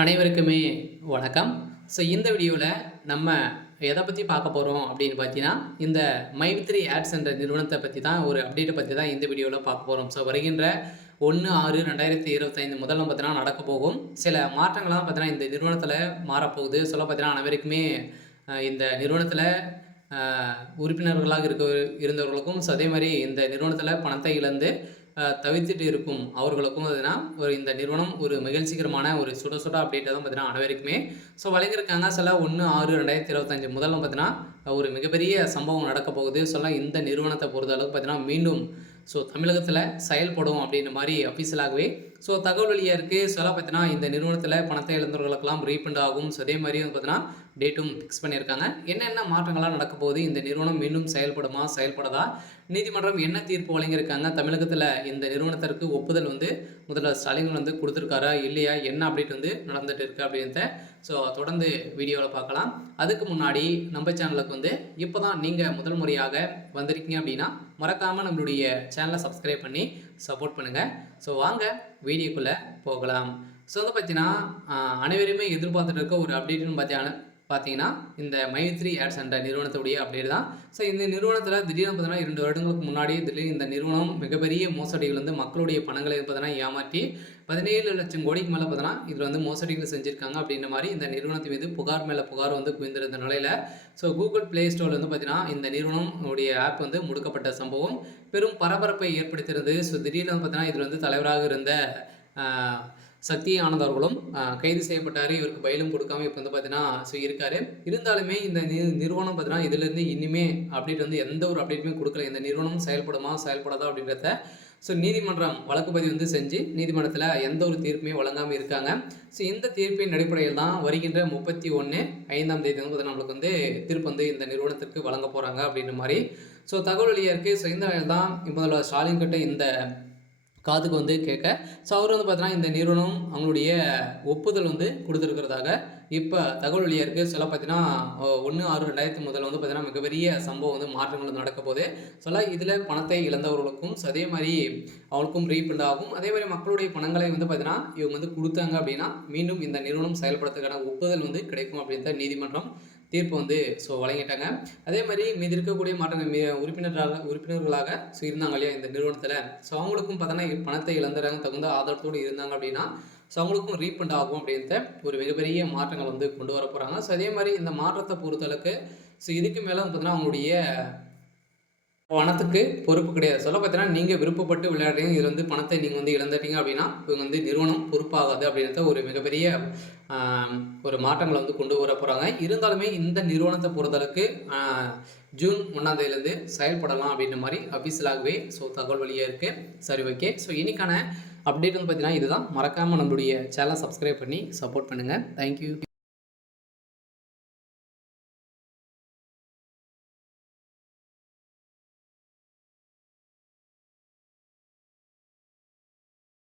அனைவருக்குமே வணக்கம். இந்த வீடியோவில் நம்ம எதை பற்றி பார்க்க போகிறோம் அப்படின்னு பார்த்தீங்கன்னா, இந்த மைத்ரி ஆட்ஸ் என்ற நிறுவனத்தை பற்றி தான் ஒரு அப்டேட்டை பற்றி தான் இந்த வீடியோவில் பார்க்க போகிறோம். வருகின்ற 1/6/2025 முதல்ல பார்த்தீங்கன்னா நடக்க போகும் சில மாற்றங்கள்லாம் பார்த்தீங்கன்னா இந்த நிறுவனத்தில் மாறப்போகுது. பார்த்தீங்கன்னா அனைவருக்குமே இந்த நிறுவனத்தில் உறுப்பினர்களாக இருந்தவர்களுக்கும் அதே மாதிரி இந்த நிறுவனத்தில் பணத்தை இழந்து தவிர்த்துட்டு இருக்கும் அவர்களுக்கும் பார்த்தீங்கன்னா இந்த நிறுவனம் ஒரு மகிழ்ச்சிகரமான ஒரு சுட சுட அப்டேட்டை தான் பார்த்தீங்கன்னா அனைவருக்குமே வழங்கியிருக்காங்க. 1/6/2025 முதல்ல பார்த்தீங்கன்னா ஒரு மிகப்பெரிய சம்பவம் நடக்க போகுது. இந்த நிறுவனத்தை பொறுத்த அளவுக்கு பார்த்தீங்கன்னா மீண்டும் தமிழகத்தில் செயல்படும் அப்படின்ற மாதிரி அஃபீஷியலாகவே தகவல் வெளியாக இருக்குது. பார்த்தீங்கன்னா இந்த நிறுவனத்தில் பணத்தை இழந்தவர்களுக்கெல்லாம் ரீஃபண்ட் ஆகும். அதே மாதிரி பார்த்தீங்கன்னா டேட்டும் ஃபிக்ஸ் பண்ணியிருக்காங்க. என்னென்ன மாற்றங்கள்லாம் நடக்க போகுது, இந்த நிறுவனம் மீண்டும் செயல்படுமா செயல்படாதா, நீதிமன்றம் என்ன தீர்ப்பு வழங்கியிருக்காங்க, தமிழகத்தில் இந்த நிறுவனத்திற்கு ஒப்புதல் முதல்வர் ஸ்டாலின் கொடுத்துருக்காரா இல்லையா, என்ன அப்டேட் நடந்துட்டு இருக்கு அப்படின்றத தொடர்ந்து வீடியோவில் பார்க்கலாம். அதுக்கு முன்னாடி நம்ம சேனலுக்கு இப்போ தான் நீங்கள் முதல் முறையாக வந்திருக்கீங்க அப்படின்னா மறக்காமல் நம்மளுடைய சேனலை சப்ஸ்கிரைப் பண்ணி சப்போர்ட் பண்ணுங்கள். வாங்க வீடியோக்குள்ளே போகலாம். பார்த்தீங்கன்னா அனைவருமே எதிர்பார்த்துட்டு இருக்க ஒரு அப்டேட்னு பார்த்தீங்கன்னா இந்த மைத்ரி ஆட்ஸ் என்ற நிறுவனத்துடைய அப்டேட் தான். இந்த நிறுவனத்தில் திடீர்னு பார்த்தீங்கன்னா 2 வருடங்களுக்கு முன்னாடி இந்த நிறுவனம் மிகப்பெரிய மோசடிகள் மக்களுடைய பணங்களை பார்த்தீங்கன்னா ஏமாற்றி 17 லட்சம் கோடிக்கு மேலே பார்த்தீங்கன்னா இதில் மோசடிகள் செஞ்சுருக்காங்க அப்படின்ற மாதிரி இந்த நிறுவனத்தின் மீது புகார் மேலே புகார் குவிந்திருந்த நிலையில் கூகுள் ப்ளே ஸ்டோரில் பார்த்தீங்கன்னா இந்த நிறுவனமுடைய ஆப் முடக்கப்பட்ட சம்பவம் பெரும் பரபரப்பை ஏற்படுத்தியிருந்தது. திடீர்னு பார்த்தீங்கன்னா இதில் தலைவராக இருந்த சக்தி ஆனந்த் அவர்களும் கைது செய்யப்பட்டார். இவருக்கு பயிலும் கொடுக்காம இப்போ பார்த்தீங்கன்னா இருக்கார். இருந்தாலுமே இந்த நிறுவனம் பார்த்தீங்கன்னா இதிலேருந்து இனிமே அப்டேட் எந்த ஒரு அப்டேட்டுமே கொடுக்கல. இந்த நிறுவனம் செயல்படுமா செயல்படாதா அப்படின்றத நீதிமன்றம் வழக்கு பதிவு செஞ்சு நீதிமன்றத்தில் எந்த ஒரு தீர்ப்புமே வழங்காமல் இருக்காங்க. இந்த தீர்ப்பின் அடிப்படையில் தான் வருகின்ற 31/5 பார்த்தீங்கன்னா நம்மளுக்கு தீர்ப்பு இந்த நிறுவனத்திற்கு வழங்க போகிறாங்க அப்படின்ற மாதிரி தகவல் வெளியாக இருக்குது. இந்த வேலை தான் முதல்வர் ஸ்டாலின் கிட்ட இந்த காதுக்கு கேட்க அவர் பார்த்தீங்கன்னா இந்த நிறுவனம் அவங்களுடைய ஒப்புதல் கொடுத்துருக்கிறதாக இப்போ தகவல் வெளியாக இருக்குது. பார்த்தீங்கன்னா 1/6/2000 முதல்ல பார்த்தீங்கன்னா மிகப்பெரிய சம்பவம் மாற்றங்கள் நடக்க போது இதில் பணத்தை இழந்தவர்களுக்கும் அதே மாதிரி அவங்களுக்கும் ரீஃபண்ட் ஆகும். அதே மாதிரி மக்களுடைய பணங்களை பார்த்தீங்கன்னா இவங்க கொடுத்தாங்க அப்படின்னா மீண்டும் இந்த நிறுவனம் செயல்படுறதுக்கான ஒப்புதல் கிடைக்கும் அப்படின்னு நீதிமன்றம் தீர்ப்பு வழங்கிட்டாங்க. அதே மாதிரி மீது இருக்கக்கூடிய மாற்றங்கள் உறுப்பினர்களாக இருந்தாங்க இல்லையா இந்த நிறுவனத்தில் அவங்களுக்கும் பார்த்தோன்னா பணத்தை இழந்துறாங்க தகுந்த ஆதாரத்தோடு இருந்தாங்க அப்படின்னா அவங்களுக்கும் ரீஃபண்ட் ஆகும் அப்படின்ற ஒரு மிகப்பெரிய மாற்றங்கள் கொண்டு வர போகிறாங்க. அதே மாதிரி இந்த மாற்றத்தை பொறுத்தளவுக்கு இதுக்கு மேலே பார்த்தீங்கன்னா அவங்களுடைய பணத்துக்கு பொறுப்பு கிடையாது. பார்த்தீங்கன்னா நீங்கள் விருப்பப்பட்டு விளையாடுறீங்க, இதில் பணத்தை நீங்கள் இழந்துட்டீங்க அப்படின்னா இவங்க நிறுவனம் பொறுப்பாகாது அப்படின்றத ஒரு மிகப்பெரிய ஒரு மாற்றங்களை கொண்டு வர போகிறாங்க. இருந்தாலுமே இந்த நிறுவனத்தை பொறுத்தளவுக்கு ஜூன் 1 செயல்படலாம் அப்படின்ற மாதிரி அஃபீஷியலாகவே தகவல் வழியாக இருக்குது. சரி, ஓகே. இன்னைக்கான அப்டேட் பார்த்தீங்கன்னா இதுதான். மறக்காமல் நம்மளுடைய சேனலை சப்ஸ்கிரைப் பண்ணி சப்போர்ட் பண்ணுங்கள். தேங்க்யூ.